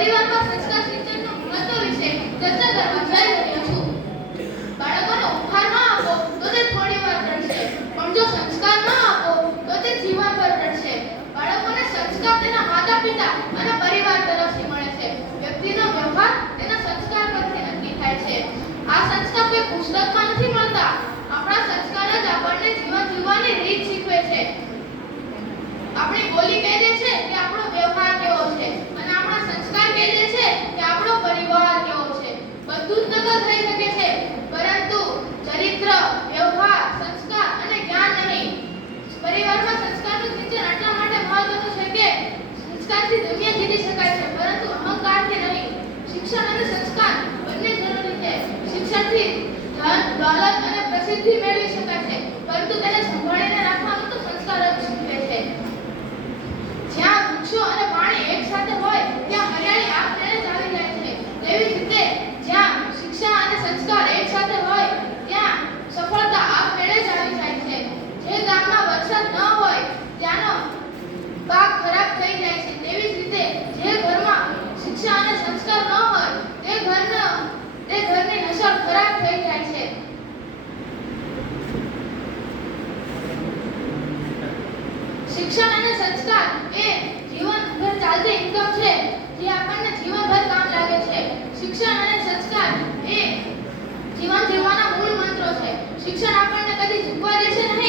પરિવારમાં સંસ્કાર સિંચનનું મહત્વ વિશે ચર્ચા કરવા જઈ રહ્યો છું. બાળકોને ઉપહાર ન આપો તો તે થોડી વાર રડશે, પણ જો સંસ્કાર ન આપો તો તે જીવનભર રડશે. બાળકોને સંસ્કાર તેના માતા-પિતા અને પરિવાર તરફથી મળે છે. વ્યક્તિનો વ્યવહાર તેના સંસ્કાર પરથી નક્કી થાય છે. આ સંસ્કાર કોઈ પુસ્તકમાં નથી મળતા. આપણા સંસ્કાર જ આપણને જીવન જીવવાની રીત શીખવે છે. આપણી બોલી કહે દે છે કે આપણો વ્યવહાર કેવો છે, અને આપણા સંસ્કાર કહે દે છે કે આપણો પરિવાર કેવો છે. બધું જ નકલ થઈ શકે છે, પરંતુ ચરિત્ર, વ્યવહાર, સંસ્કાર અને જ્ઞાન નહીં. પરિવારમાં સંસ્કારનું સિંચન એટલા માટે મહત્વનું છે કે સંસ્કારથી દુનિયા જીતી શકાય છે, પરંતુ અહંકારથી નહીં. શિક્ષણ અને સંસ્કાર બંને જરૂરી છે. શિક્ષણથી ધન, દોલત અને પ્રસિદ્ધિ મેળવી શકાય છે, પરંતુ તેને સંભાળીને રાખવાનું તો સંસ્કાર જ શીખવે છે. જ્યાં વૃક્ષો અને પાણી એકસાથે હોય ત્યાં હરિયાળી આપમેળે જ આવી જાય છે. તેવી જ રીતે જ્યાં શિક્ષા અને સંસ્કાર એકસાથે હોય ત્યાં સફળતા આપમેળે જ આવી જાય છે. જે ગામમાં વરસાદ ન હોય ત્યાંનો પાક ખરાબ થઈ જાય છે. તેવી જ રીતે જે ઘરમાં શિક્ષા અને સંસ્કાર ન હોય તે ઘરની નસલ ખરાબ થઈ જાય છે. શિક્ષણ અને સંસ્કાર એ જીવનભર ચાલતી ઇન્કમ છે, જે આપણને જીવનભર કામ લાગે છે. શિક્ષણ અને સંસ્કાર એ જીવન જીવવાના મૂળ મંત્રો છે. શિક્ષણ આપણને કદી ઝૂકવા દેશે નહીં.